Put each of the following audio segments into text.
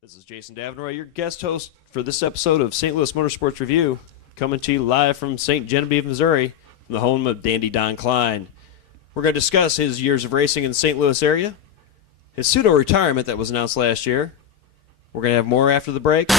This is Jason Davinoy, your guest host for this episode of St. Louis Motorsports Review, coming to you live from St. Genevieve, Missouri, from the home of Dandy Don Klein. We're going to discuss his years of racing in the St. Louis area, his pseudo-retirement that was announced last year. We're going to have more after the break.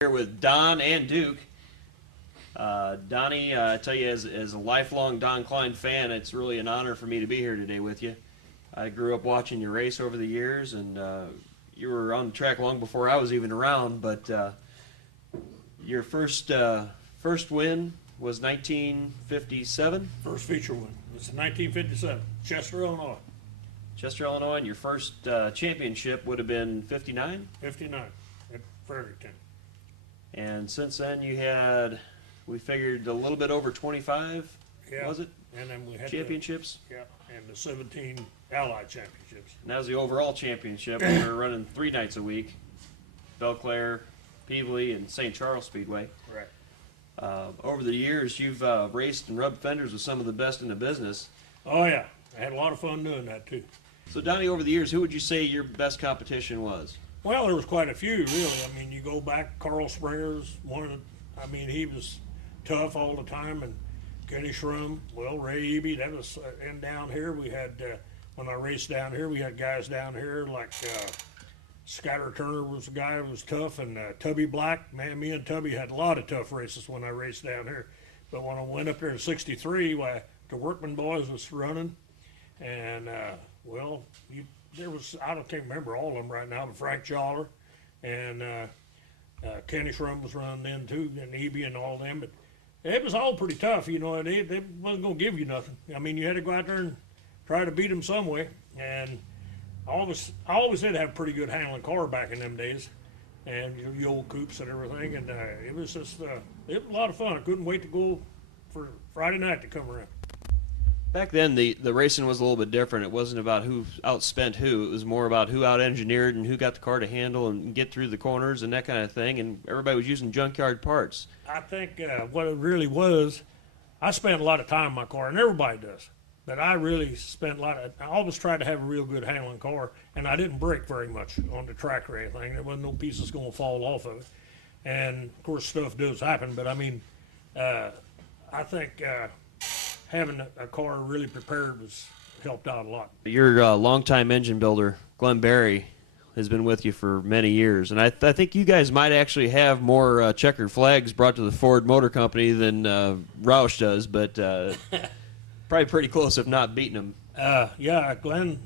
Here with Don and Duke. Donnie, I tell you, as a lifelong Don Klein fan, it's really an honor for me to be here today with you. I grew up watching you race over the years, and you were on the track long before I was even around, but your first win was 1957? First feature win. It was 1957, Chester, Illinois. Chester, Illinois, and your first championship would have been 59? 59 at Fredericton. And since then you had, we figured, a little bit over 25, Yeah. was it? And then we had Championships? and the 17 Allied Championships. And that was the overall championship. We were running 3 nights a week, Belclair, Peevely, and St. Charles Speedway. Right. Over the years, you've raced and rubbed fenders with some of the best in the business. Oh, yeah. I had a lot of fun doing that, too. So, Donnie, over the years, who would you say your best competition was? Well, there was quite a few, really. I mean, you go back, Carl Springer's one of the, I mean, he was tough all the time, and Kenny Shrum, well, Ray Eby, that was, and down here we had, when I raced down here, we had guys down here like Skyler Turner was a guy who was tough, and Tubby Black, man, me and Tubby had a lot of tough races when I raced down here. But when I went up there in '63, why, the Workman boys was running, and, well, there was, I can't remember all of them right now, but Frank Joller and Kenny Shrum was running then too, and Eby and all them. But it was all pretty tough, you know. They wasn't going to give you nothing. I mean, you had to go out there and try to beat them some way. And I always did have a pretty good handling car back in them days, and the old coupes and everything. And it was just it was a lot of fun. I couldn't wait to go for Friday night to come around. Back then, the racing was a little bit different. It wasn't about who outspent who. It was more about who out-engineered and who got the car to handle and get through the corners and that kind of thing, and everybody was using junkyard parts. I think what it really was, I spent a lot of time in my car, and everybody does, but I really spent I always tried to have a real good handling car, and I didn't break very much on the track or anything. There wasn't no pieces going to fall off of it. And, of course, stuff does happen, but, I mean, I think having a car really prepared helped out a lot. Your longtime engine builder, Glenn Barry, has been with you for many years, and I think you guys might actually have more checkered flags brought to the Ford Motor Company than Roush does, but probably pretty close, if not beating him. Yeah, Glenn,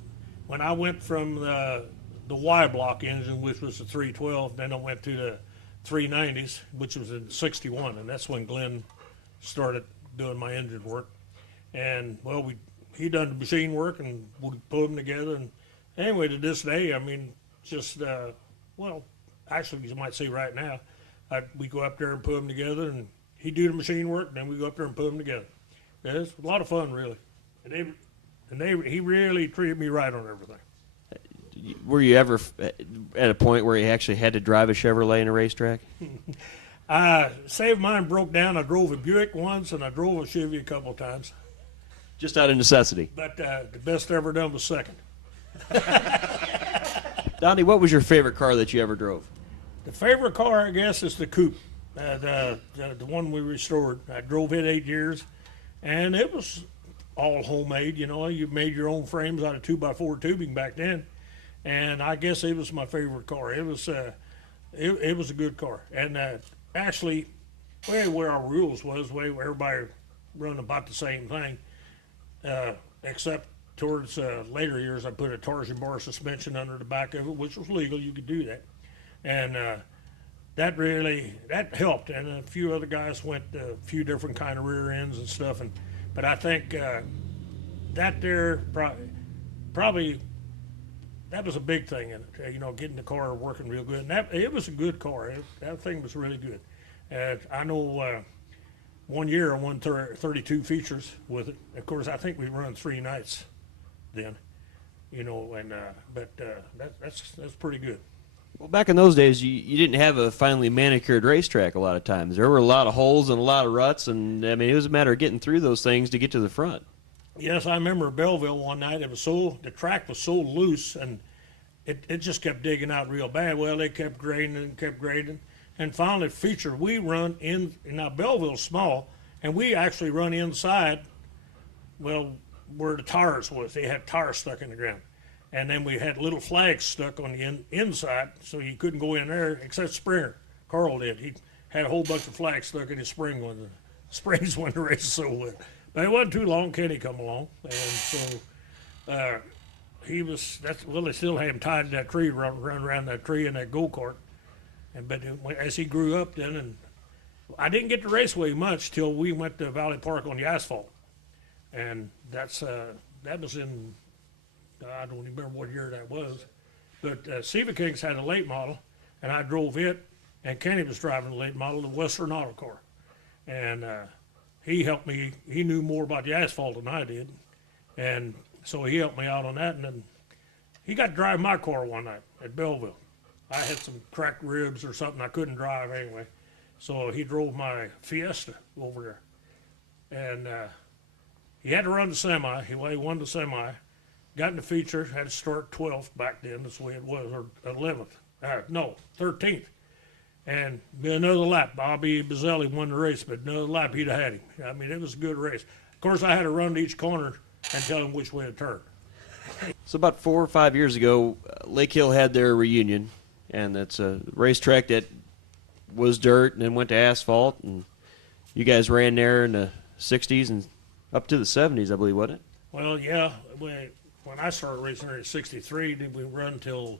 when I went from the Y-block engine, which was the 312, then I went to the 390s, which was in '61, and that's when Glenn started doing my engine work. And, well, he done the machine work, and we put them together. And anyway, to this day, I mean, just, well, actually, you might say right now, we go up there and put them together, and he do the machine work, and then we go up there and put them together. Yeah, it's a lot of fun, really. And he really treated me right on everything. Were you ever at a point where you actually had to drive a Chevrolet in a racetrack? Say if mine broke down, I drove a Buick once, and I drove a Chevy a couple of times. Just out of necessity. But the best I ever done was second. Donnie, what was your favorite car that you ever drove? The favorite car, I guess, is the coupe, the one we restored. I drove it 8 years, and it was all homemade. You know, you made your own frames out of 2x4 tubing back then, and I guess it was my favorite car. It was it was a good car, and actually, where our rules was, where everybody run about the same thing, except towards later years, I put a torsion bar suspension under the back of it, which was legal. You could do that. And that helped, and a few other guys went a few different kind of rear ends and stuff, but I think that there probably that was a big thing in it, getting the car working real good. And it was a good car. That thing was really good. I know one year I won 32 features with it. Of course, I think we run 3 nights then, but that's pretty good. Well, back in those days, you didn't have a finely manicured racetrack a lot of times. There were a lot of holes and a lot of ruts, and I mean, it was a matter of getting through those things to get to the front. Yes, I remember Belleville one night. The track was so loose, and it just kept digging out real bad. Well, they kept grading, and finally, feature we run in. Now Belleville's small, and we actually run inside. Well, where the tires was, they had tires stuck in the ground, and then we had little flags stuck on the inside, so you couldn't go in there except Springer. Carl did. He had a whole bunch of flags stuck in his springs when the race was so wet. But it wasn't too long. Kenny come along, and so they still had him tied to that tree, run around that tree in that go-kart. But as he grew up then, and I didn't get to raceway much till we went to Valley Park on the asphalt, and that was in I don't even remember what year that was, but Seva Kings had a late model, and I drove it, and Kenny was driving the late model, the Western Auto Car, and he helped me. He knew more about the asphalt than I did, and so he helped me out on that. And then he got to drive my car one night at Belleville. I had some cracked ribs or something. I couldn't drive anyway, so he drove my Fiesta over there, and he had to run the semi. He won the semi, got in the feature, had to start 12th back then. That's the way it was, or 11th. 13th. And another lap, Bobby Bazzelli won the race, but another lap he'd have had him. I mean, it was a good race. Of course, I had to run to each corner and tell him which way to turn. So about 4 or 5 years ago, Lake Hill had their reunion, and it's a racetrack that was dirt and then went to asphalt, and you guys ran there in the 60s and up to the 70s, I believe, wasn't it? Well, yeah. When I started racing there in 63, did we run till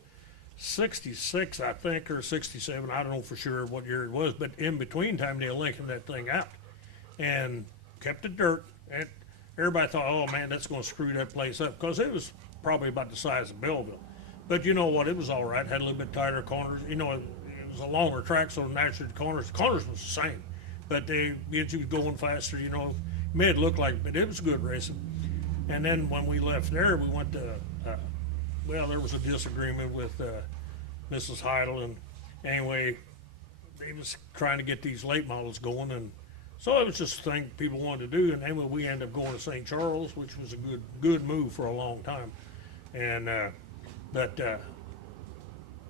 66, I think, or 67. I don't know for sure what year it was, but in between time, they lengthened that thing out and kept it dirt. And everybody thought, oh, man, that's going to screw that place up, because it was probably about the size of Belleville. But you know what? It was all right. Had a little bit tighter corners. It was a longer track, so naturally the corners was the same. But you was going faster, made it look like, but it was good racing. And then when we left there, we went to there was a disagreement with Mrs. Heidel, and anyway, they was trying to get these late models going, and so it was just a thing people wanted to do. And anyway, we ended up going to St. Charles, which was a good move for a long time. And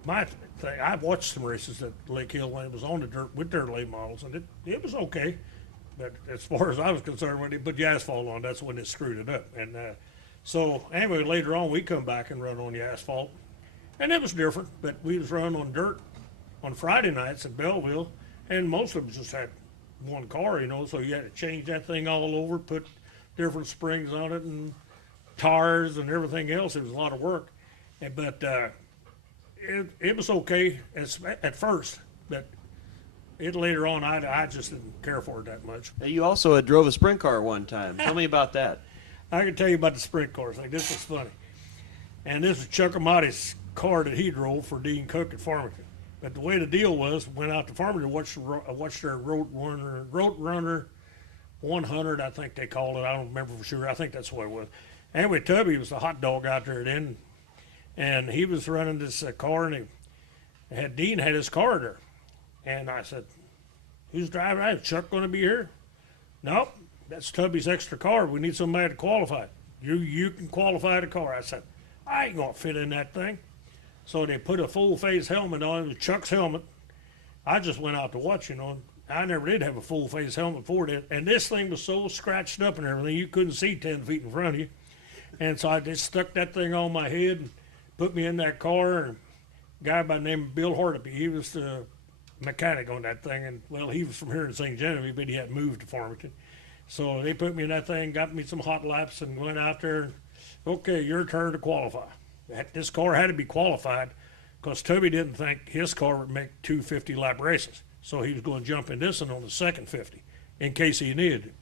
my thing, I've watched some races at Lake Hill when it was on the dirt with their late models, and it was okay. But as far as I was concerned, when they put the asphalt on, that's when it screwed it up. And so anyway, later on, we come back and run on the asphalt, and it was different. But we was running on dirt on Friday nights at Belleville, and most of them just had one car, so you had to change that thing all over, put different springs on it and tires and everything else. It was a lot of work, but it was okay at first, but later on, I just didn't care for it that much. Now, you also had drove a sprint car one time. Tell me about that. I can tell you about the sprint car thing. This was funny. And this was Chuck Amate's car that he drove for Dean Cook at Farmington. But the way the deal was, went out to Farmington, watched their Road Runner 100, I think they called it. I don't remember for sure. I think that's what it was. Anyway, Tubby was the hot dog out there then, and he was running this car, and Dean had his car there. And I said, who's driving that? Is Chuck going to be here? Nope, that's Tubby's extra car. We need somebody to qualify it. You can qualify the car. I said, I ain't going to fit in that thing. So they put a full-face helmet on. It was Chuck's helmet. I just went out to watch, I never did have a full-face helmet before that. And this thing was so scratched up and everything, you couldn't see 10 feet in front of you. And so I just stuck that thing on my head and put me in that car. And a guy by the name of Bill Harteby, he was the mechanic on that thing. And, well, he was from here in St. Genevieve, but he hadn't moved to Farmington. So they put me in that thing, got me some hot laps, and went out there. And, okay, your turn to qualify. This car had to be qualified because Toby didn't think his car would make 2 50-lap races. So he was going to jump in this one on the second 50 in case he needed it.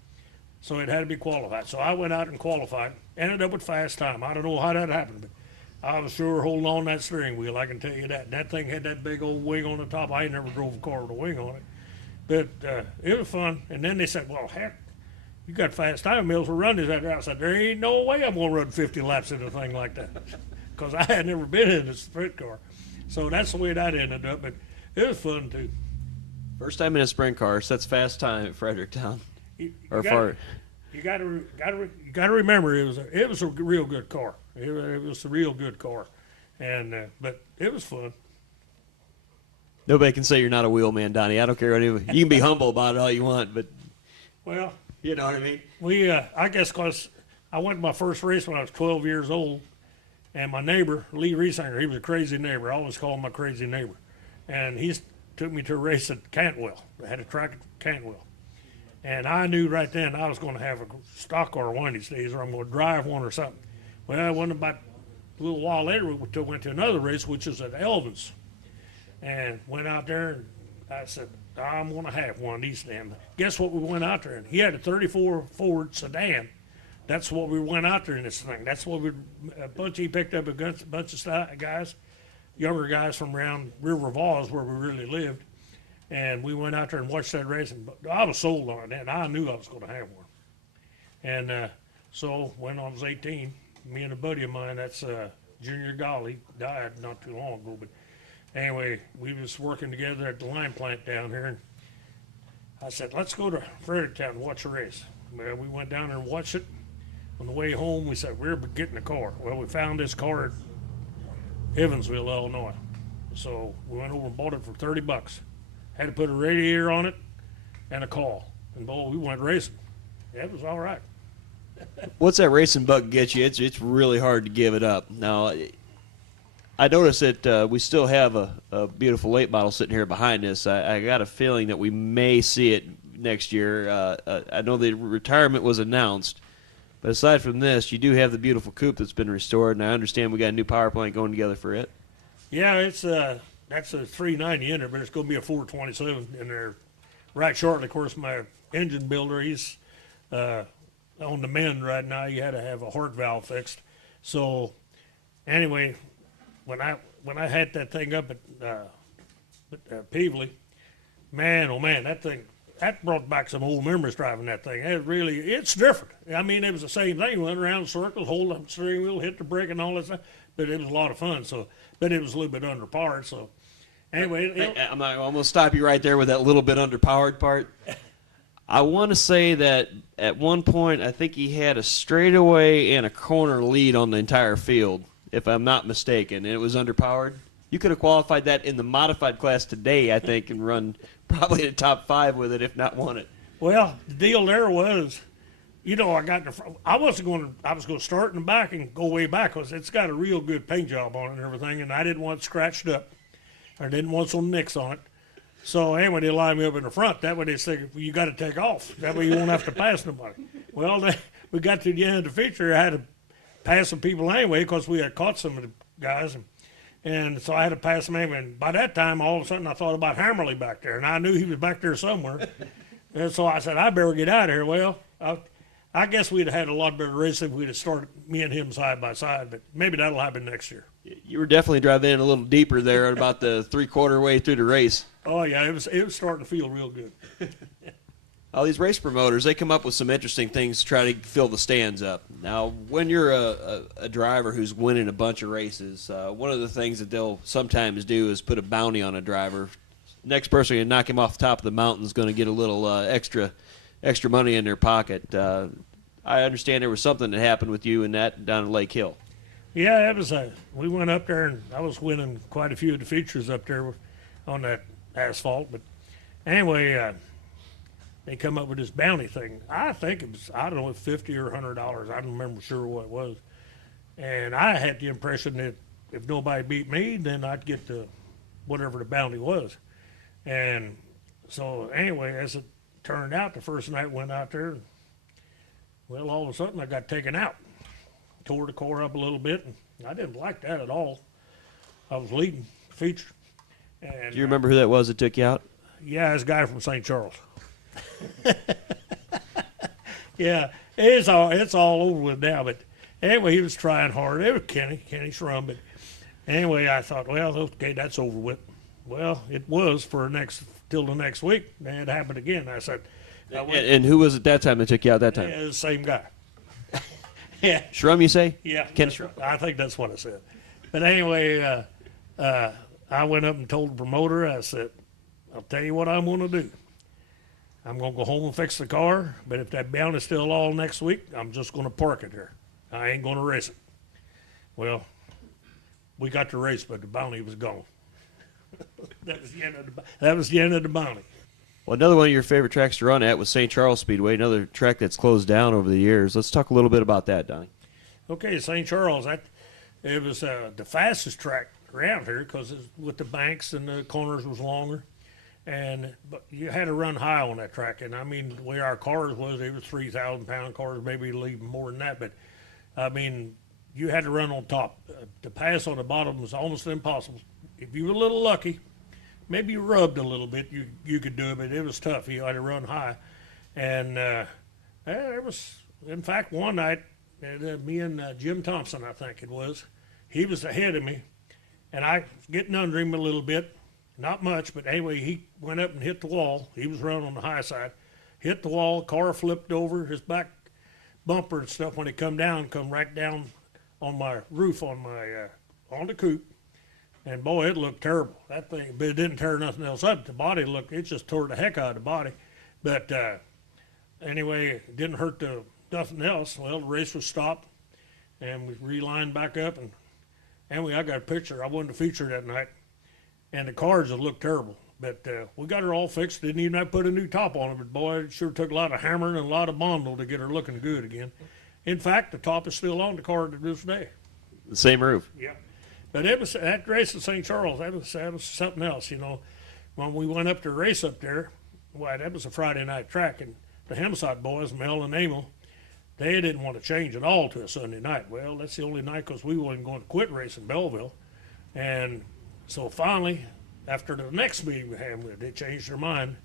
So it had to be qualified. So I went out and qualified, ended up with fast time. I don't know how that happened, but I was sure holding on that steering wheel, I can tell you that. That thing had that big old wing on the top. I ain't never drove a car with a wing on it. But it was fun. And then they said, well, heck, you got fast time, Mills, we'll run this out there. I said, there ain't no way I'm going to run 50 laps in a thing like that, because I had never been in a sprint car. So that's the way that ended up, but it was fun, too. First time in a sprint car, so that's fast time at Fredericktown. You Or got far. you got to remember it was a real good car. It was a real good car, and but it was fun. Nobody can say you're not a wheelman, Donnie. I don't care what you can be humble about it all you want, but Well, you know what I mean. we I guess because I went to my first race when I was 12 years old, and my neighbor Lee Riesinger, he was a crazy neighbor. I always call him my crazy neighbor, and he took me to a race at Cantwell. I had a track at Cantwell. And I knew right then I was going to have a stock car one of these days, or I'm going to drive one or something. Well, it wasn't about a little while later we went to another race, which was at Elvin's. And went out there, and I said, I'm going to have one of these then. Guess what we went out there in? He had a 34 Ford sedan. That's what we went out there in this thing. That's what he picked up a bunch of guys, younger guys from around River Falls where we really lived. And we went out there and watched that race, and I was sold on it, and I knew I was going to have one. And so when I was 18, me and a buddy of mine, that's Junior Gall, he died not too long ago, but anyway, we was working together at the lime plant down here, and I said, let's go to Fredericktown and watch a race. Well, we went down there and watched it. On the way home, we said, we're getting a car. Well, we found this car at Evansville, Illinois. So we went over and bought it for $30. Had to put a radiator on it and a call. And boy, we went racing. It was all right. Once that racing bug gets you, it's really hard to give it up. Now, I noticed that we still have a beautiful late model sitting here behind us. I got a feeling that we may see it next year. I know the retirement was announced, but aside from this, you do have the beautiful coupe that's been restored, and I understand we got a new power plant going together for it. Yeah, it's that's a 390 in there, but it's going to be a 427 in there right shortly. Of course, my engine builder, he's on the mend right now. You had to have a heart valve fixed. So anyway, when I had that thing up at Peevely, man, oh man, that brought back some old memories driving that thing. It's different. I mean, it was the same thing, running around in circles, hold the steering wheel, hit the brake and all that stuff, but it was a lot of fun. So, but it was a little bit underpowered. So anyway. I'm going to stop you right there with that little bit underpowered part. I want to say that at one point, I think he had a straightaway and a corner lead on the entire field, if I'm not mistaken, and it was underpowered. You could have qualified that in the modified class today, I think, and run probably the top 5 with it, if not won it. Well, the deal there was, I got in the front. I was going to start in the back and go way back because it's got a real good paint job on it and everything, and I didn't want it scratched up. I didn't want some nicks on it. So anyway, they lined me up in the front. That way they said, you got to take off. That way you won't have to pass nobody. Well, we got to the end of the feature. I had to pass some people anyway because we had caught some of the guys. And so I had to pass them anyway. And by that time, all of a sudden, I thought about Hammerly back there. And I knew he was back there somewhere. And so I said, I better get out of here. Well, I guess we'd have had a lot better race if we'd have started me and him side by side. But maybe that'll happen next year. You were definitely driving in a little deeper there at about the 3/4 way through the race. Oh, yeah, it was starting to feel real good. All these race promoters, they come up with some interesting things to try to fill the stands up. Now, when you're a driver who's winning a bunch of races, one of the things that they'll sometimes do is put a bounty on a driver. Next person to knock him off the top of the mountain is going to get a little extra money in their pocket. I understand there was something that happened with you and that down at Lake Hill. Yeah, it was. We went up there, and I was winning quite a few of the features up there on that asphalt. But anyway, they come up with this bounty thing. I think it was, I don't know, $50 or $100. I don't remember sure what it was. And I had the impression that if nobody beat me, then I'd get whatever the bounty was. And so anyway, as it turned out, the first night went out there, well, all of a sudden I got taken out. Tore the car up a little bit, and I didn't like that at all. I was leading feature. And, Do you remember who that was that took you out? Yeah, it's a guy from St. Charles. Yeah, it's all over with now. But anyway, he was trying hard. It was Kenny Shrum. But anyway, I thought, well, okay, that's over with. Well, it was till the next week. And it happened again. I said, And who was it that time that took you out that time? yeah, the same guy. Yeah. Shrum, you say? Yeah, Ken Shrum. I think that's what I said. But anyway, I went up and told the promoter, I said, I'll tell you what I'm going to do. I'm going to go home and fix the car, but if that bounty's still all next week, I'm just going to park it there. I ain't going to race it. Well, we got to race, but the bounty was gone. That was the end of the bounty. Well, another one of your favorite tracks to run at was St. Charles Speedway, another track that's closed down over the years. Let's talk a little bit about that, Donnie. Okay, St. Charles, it was the fastest track around here because with the banks and the corners was longer. But you had to run high on that track. And, I mean, the way our cars was, they was 3,000-pound cars, maybe even more than that. But, I mean, you had to run on top. To pass on the bottom was almost impossible. If you were a little lucky, maybe you rubbed a little bit, you could do it, but it was tough. You had to run high. And there was, in fact, one night, me and Jim Thompson, I think it was, he was ahead of me, and I was getting under him a little bit. Not much, but anyway, he went up and hit the wall. He was running on the high side. Hit the wall, car flipped over, his back bumper and stuff, when it come right down on my roof on the coupe. And boy, it looked terrible. That thing, but it didn't tear nothing else up. The body it just tore the heck out of the body. But anyway, it didn't hurt nothing else. Well, the race was stopped, and we relined back up, and I got a picture. I won the feature that night. And the cars would look terrible. But we got her all fixed. Didn't even have to put a new top on it. But, boy, it sure took a lot of hammering and a lot of bondle to get her looking good again. In fact, the top is still on the car to this day. The same roof. Yeah. But it was that race at St. Charles, that was something else, you know. When we went up to race up there, well, that was a Friday night track. And the Hemside boys, Mel and Emil, they didn't want to change at all to a Sunday night. Well, that's the only night because we wasn't going to quit racing Belleville. And so finally, after the next meeting we had, they changed their mind.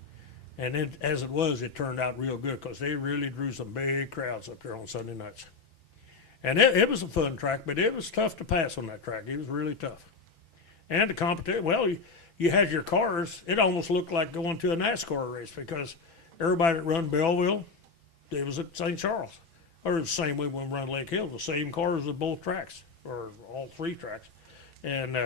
And then, as it was, it turned out real good because they really drew some big crowds up there on Sunday nights. And it was a fun track, but it was tough to pass on that track. It was really tough. And the competition, well, you had your cars. It almost looked like going to a NASCAR race because everybody that run Belleville, it was at St. Charles. Or the same way when we run Lake Hill, the same cars at both tracks, or all three tracks. And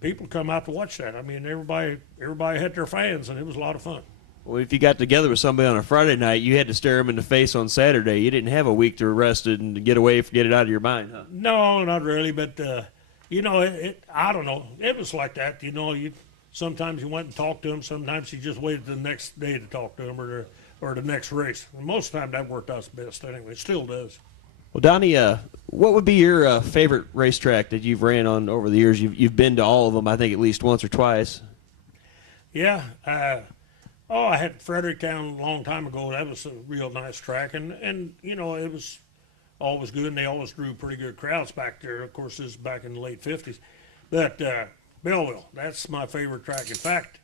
people come out to watch that. I mean, everybody had their fans, and it was a lot of fun. Well, if you got together with somebody on a Friday night, you had to stare them in the face on Saturday. You didn't have a week to rest it and to get it out of your mind, huh? No, not really. But you know, I don't know. It was like that. You know, sometimes you went and talked to them. Sometimes you just waited the next day to talk to them, or the next race. And most of the time, that worked out best anyway. It still does. Well, Donnie, what would be your favorite racetrack that you've ran on over the years? You've been to all of them, I think, at least once or twice. Yeah. I had Fredericktown a long time ago. That was a real nice track, and you know, it was always good, and they always drew pretty good crowds back there. Of course, this is back in the late 50s. But Belleville, that's my favorite track. In fact,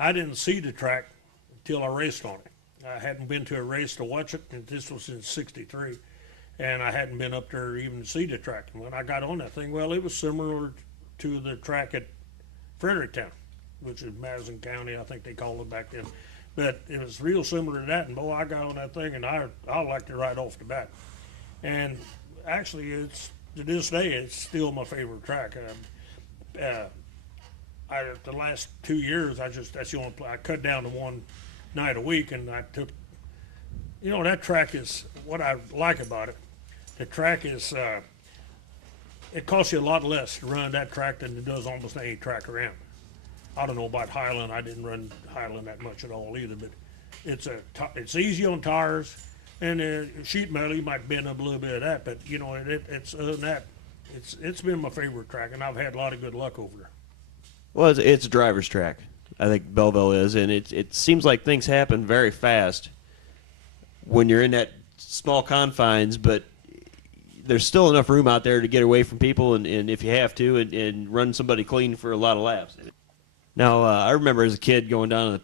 I didn't see the track until I raced on it. I hadn't been to a race to watch it, and this was in '63, and I hadn't been up there even to see the track. And when I got on that thing, well, it was similar to the track at Fredericktown, which is Madison County, I think they called it back then. But it was real similar to that, and boy, I got on that thing, and I liked it right off the bat. And actually, to this day, it's still my favorite track. The last 2 years, that's the only play. I cut down to one night a week, and I took, you know, that track is, what I like about it, the track is, it costs you a lot less to run that track than it does almost any track around. I don't know about Highland. I didn't run Highland that much at all either, but it's easy on tires, and sheet metal, you might bend up a little bit of that, but you know, it's other than that, it's been my favorite track, and I've had a lot of good luck over there. Well, it's a driver's track, I think Belleville is, and it seems like things happen very fast when you're in that small confines, but there's still enough room out there to get away from people, and if you have to, and run somebody clean for a lot of laps. Now, I remember as a kid going down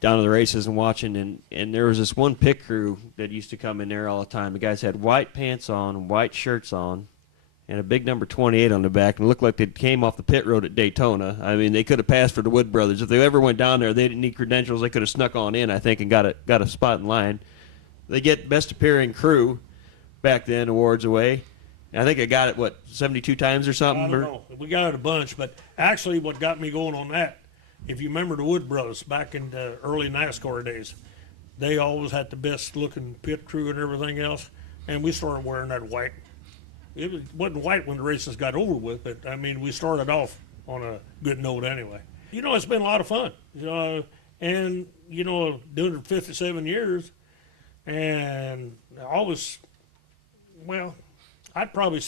to the races and watching, and there was this one pit crew that used to come in there all the time. The guys had white pants on, white shirts on, and a big number 28 on the back, and it looked like they came off the pit road at Daytona. I mean, they could have passed for the Wood Brothers. If they ever went down there, they didn't need credentials. They could have snuck on in, I think, and got a spot in line. They get Best Appearing Crew back then, awards away. And I think I got it, 72 times or something? I don't know. We got it a bunch, but actually what got me going on that, if you remember the Wood Brothers back in the early NASCAR days, they always had the best-looking pit crew and everything else, and we started wearing that white. It wasn't white when the races got over with, but, I mean, we started off on a good note anyway. You know, it's been a lot of fun. And, you know, doing it for 57 years, and always, well, I'm going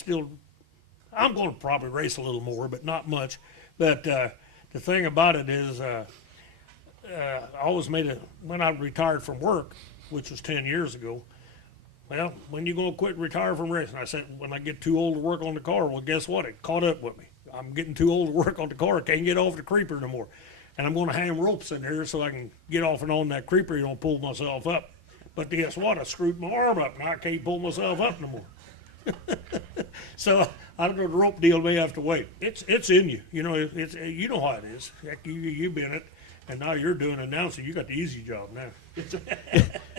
to probably race a little more, but not much. But the thing about it is, I always when I retired from work, which was 10 years ago, well, when you going to quit and retire from racing? I said, when I get too old to work on the car. Well, guess what? It caught up with me. I'm getting too old to work on the car. I can't get off the creeper no more. And I'm going to hang ropes in here so I can get off and on that creeper and don't pull myself up. But guess what? I screwed my arm up, and I can't pull myself up no more. So I don't know, the rope deal may have to wait. It's in you. You know, you know how it is. Heck, you've been it, and now you're doing announcing. You got the easy job now.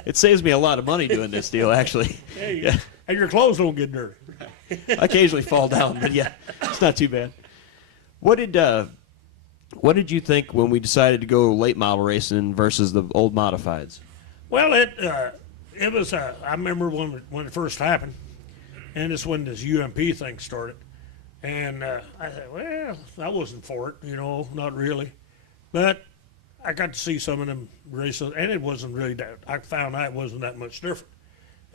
It saves me a lot of money doing this deal, actually. Yeah. And your clothes don't get dirty. I occasionally fall down, but yeah, it's not too bad. What did you think when we decided to go late model racing versus the old modifieds? Well, it was. I remember when it first happened, and it's when this UMP thing started, and I said, well, I wasn't for it, you know, not really, but I got to see some of them races, and it wasn't really that. I found out it wasn't that much different,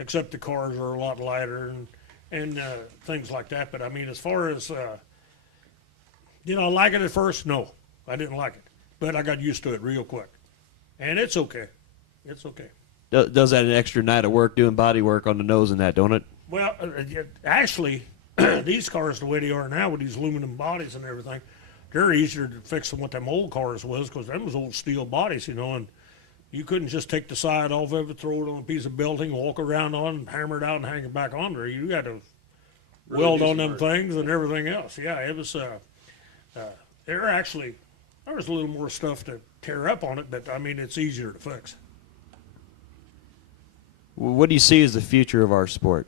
except the cars are a lot lighter and things like that. But I mean, as far as did I like it at first? No, I didn't like it, but I got used to it real quick, and it's okay. It's okay. Does that an extra night of work doing body work on the nose and that, don't it? Well, actually, these cars, the way they are now with these aluminum bodies and everything, they're easier to fix than what them old cars was, because them was old steel bodies, you know, and you couldn't just take the side off of it, throw it on a piece of belting, walk around on it, hammer it out, and hang it back on there. You got to weld on them things and everything else. Yeah, it was, there was a little more stuff to tear up on it, but, I mean, it's easier to fix. What do you see as the future of our sport?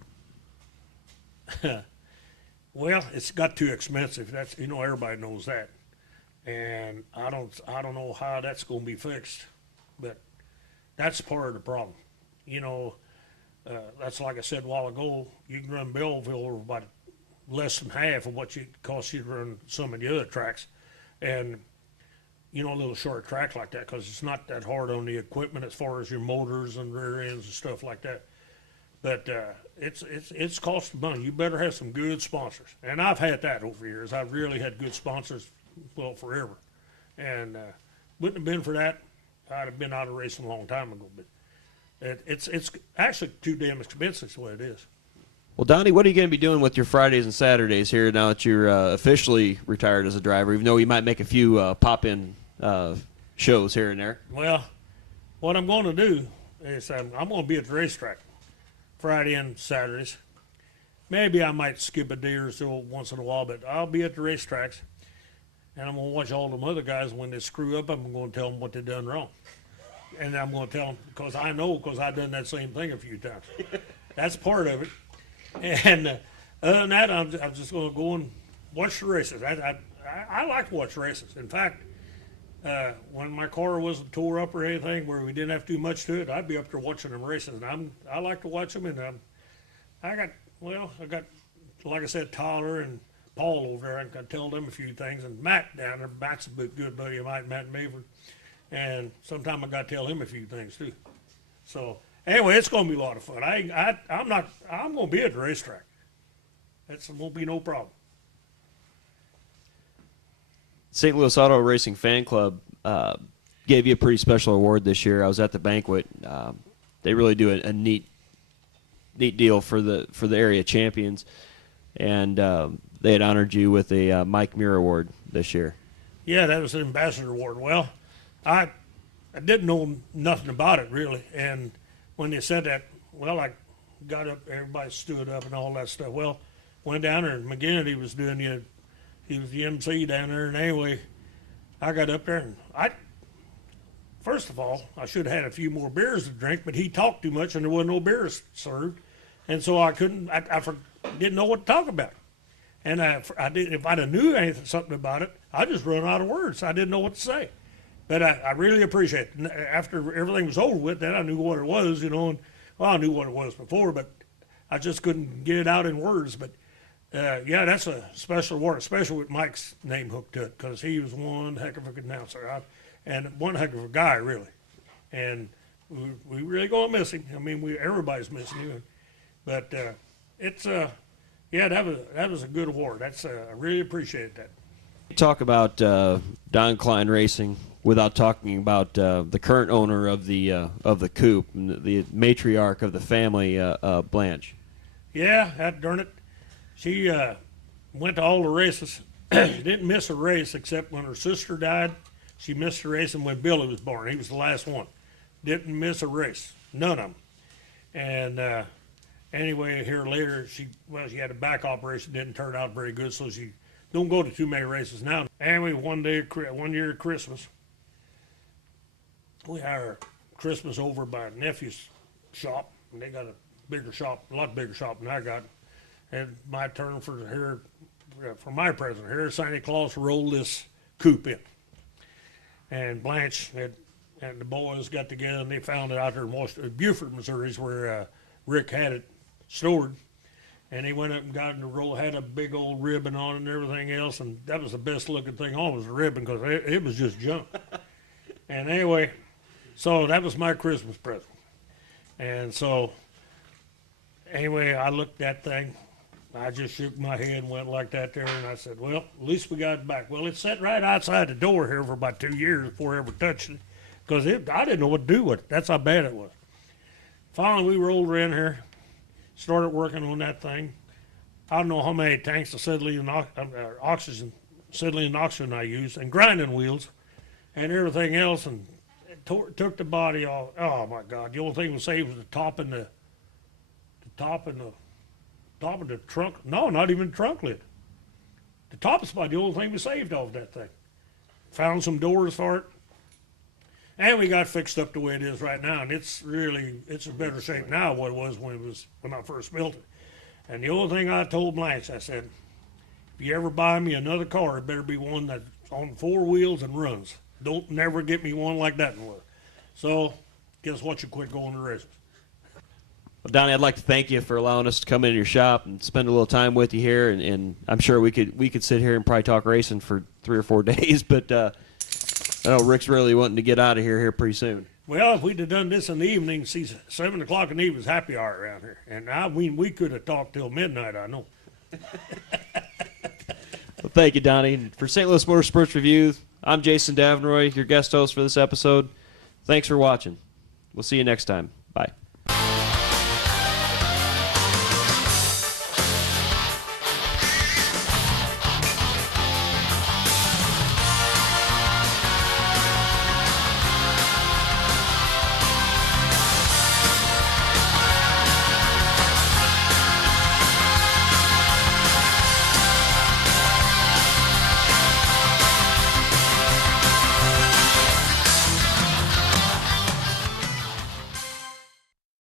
Well, it's got too expensive. That's, you know, everybody knows that, and I don't know how that's going to be fixed, but that's part of the problem. You know, that's like I said a while ago. You can run Belleville over about less than half of what it costs you to run some of the other tracks, and you know, a little short track like that, because it's not that hard on the equipment as far as your motors and rear ends and stuff like that. But it's costing money. You better have some good sponsors, and I've had that over the years. I've really had good sponsors, well, forever. And wouldn't have been for that, I'd have been out of racing a long time ago. But it's actually too damn expensive the way it is. Well, Donnie, what are you going to be doing with your Fridays and Saturdays here now that you're officially retired as a driver, even though you might make a few pop-in shows here and there? Well, what I'm going to do is I'm going to be at the racetrack Friday and Saturdays. Maybe I might skip a day or so once in a while, but I'll be at the racetracks, and I'm going to watch all them other guys. When they screw up, I'm going to tell them what they done wrong. And I'm going to tell them, because I've done that same thing a few times. That's part of it. And other than that, I'm just going to go and watch the races. I like to watch races. In fact, when my car wasn't tore up or anything, where we didn't have too much to it, I'd be up there watching them races. And I like to watch them. And I got, like I said, Tyler and Paul over there. I can tell them a few things. And Matt down there, Matt's a good buddy of mine, Matt Maverick. And sometimes I got to tell him a few things too. So anyway, it's going to be a lot of fun. I'm going to be at the racetrack. That won't be no problem. St. Louis Auto Racing Fan Club gave you a pretty special award this year. I was at the banquet. They really do a neat neat deal for the area champions, and they had honored you with a Mike Muir Award this year. Yeah, that was an ambassador award. Well, I didn't know nothing about it really, and when they said that, well, I got up, everybody stood up and all that stuff. Well, went down there, and McGinnity was doing he was the MC down there, and anyway, I got up there, and first of all, I should have had a few more beers to drink, but he talked too much, and there wasn't no beers served, and so I couldn't, didn't know what to talk about. And I did, if I'd have knew something about it, I'd just run out of words. I didn't know what to say. But I really appreciate it. After everything was over with, then I knew what it was, and well, I knew what it was before, but I just couldn't get it out in words. But yeah, that's a special award, especially with Mike's name hooked to it, because he was one heck of a good announcer, and one heck of a guy, really. And we really gonna miss him. I mean, everybody's missing him. But it's yeah, that was a good award. I really appreciate that. Talk about Don Klein Racing without talking about the current owner of the coupe, and the matriarch of the family, Blanche. Yeah, that darn it. She went to all the races. She didn't miss a race except when her sister died. She missed a race, and when Billy was born, he was the last one. Didn't miss a race, none of them. And anyway, here later, she had a back operation, didn't turn out very good, so she don't go to too many races now. Anyway, one year at Christmas, we had our Christmas over by a nephew's shop, and they got a lot bigger shop than I got. And my turn for my present here, Santa Claus rolled this coupe in. And Blanche and the boys got together, and they found it out there in Beaufort, Missouri, where Rick had it stored. And they went up and got in the roll, had a big old ribbon on it and everything else, and that was the best looking thing on was the ribbon, because it was just junk. And anyway, so that was my Christmas present. And so anyway, I looked at that thing. I just shook my head and went like that there, and I said, well, at least we got it back. Well, it sat right outside the door here for about 2 years before I ever touched it, because I didn't know what to do with it. That's how bad it was. Finally, we rolled around here, started working on that thing. I don't know how many tanks of acetylene oxygen I used, and grinding wheels and everything else, and took the body off. Oh my God! The only thing we saved was the top and the trunk. No, not even the trunk lid. The top is about the only thing we saved off that thing. Found some doors for it, and we got fixed up the way it is right now. And it's in better shape now than what it was when I first built it. And the only thing I told Blanche, I said, if you ever buy me another car, it better be one that's on 4 wheels and runs. Don't never get me one like that one. So, guess what? You quit going to races. Well, Donnie, I'd like to thank you for allowing us to come into your shop and spend a little time with you here. And I'm sure we could sit here and probably talk racing for 3 or 4 days. But I know Rick's really wanting to get out of here pretty soon. Well, if we'd have done this in the evening, see, 7 o'clock in the evening is happy hour around here. And I mean, we could have talked till midnight, I know. Well, thank you, Donnie. For St. Louis Motorsports Review, I'm Jason Davinoy, your guest host for this episode. Thanks for watching. We'll see you next time.